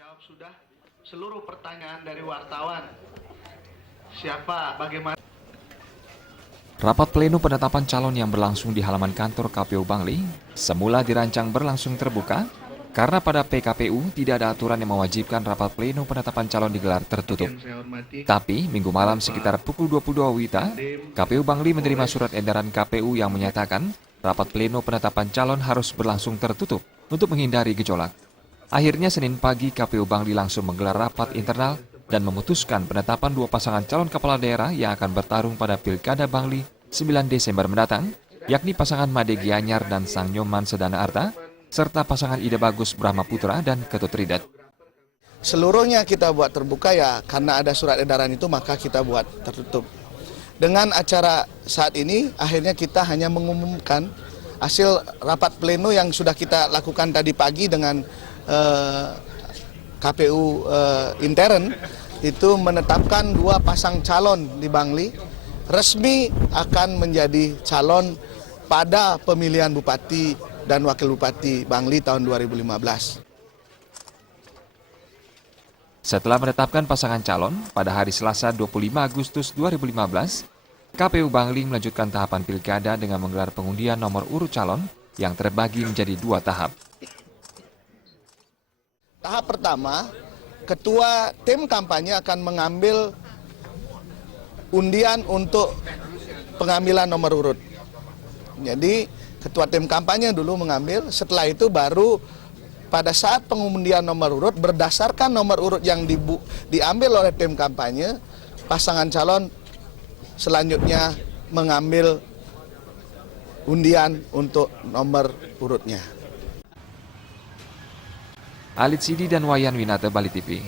Dijawab sudah seluruh pertanyaan dari wartawan. Siapa, bagaimana? Rapat pleno penetapan calon yang berlangsung di halaman kantor KPU Bangli semula dirancang berlangsung terbuka karena pada PKPU tidak ada aturan yang mewajibkan rapat pleno penetapan calon digelar tertutup. Yang saya hormati, Tapi minggu malam sekitar pukul 22 WITA, KPU Bangli menerima surat edaran KPU yang menyatakan rapat pleno penetapan calon harus berlangsung tertutup untuk menghindari gejolak. Akhirnya Senin pagi KPU Bangli langsung menggelar rapat internal dan memutuskan penetapan dua pasangan calon kepala daerah yang akan bertarung pada Pilkada Bangli 9 Desember mendatang, yakni pasangan Made Gianyar dan Sang Nyoman Sedana Arta, serta pasangan Ida Bagus Brahmaputra dan Ketut Ridat. Seluruhnya kita buat terbuka ya, karena ada surat edaran itu maka kita buat tertutup. Dengan acara saat ini akhirnya kita hanya mengumumkan hasil rapat pleno yang sudah kita lakukan tadi pagi dengan KPU intern, itu menetapkan dua pasang calon di Bangli resmi akan menjadi calon pada pemilihan Bupati dan Wakil Bupati Bangli tahun 2015. Setelah menetapkan pasangan calon, pada hari Selasa 25 Agustus 2015, KPU Bangli melanjutkan tahapan pilkada dengan menggelar pengundian nomor urut calon yang terbagi menjadi dua tahap. Tahap pertama, ketua tim kampanye akan mengambil undian untuk pengambilan nomor urut. Jadi ketua tim kampanye dulu mengambil, setelah itu baru pada saat pengundian nomor urut berdasarkan nomor urut yang diambil oleh tim kampanye, pasangan calon selanjutnya mengambil undian untuk nomor urutnya. Alit Sidi dan Wayan Winata, Bali TV.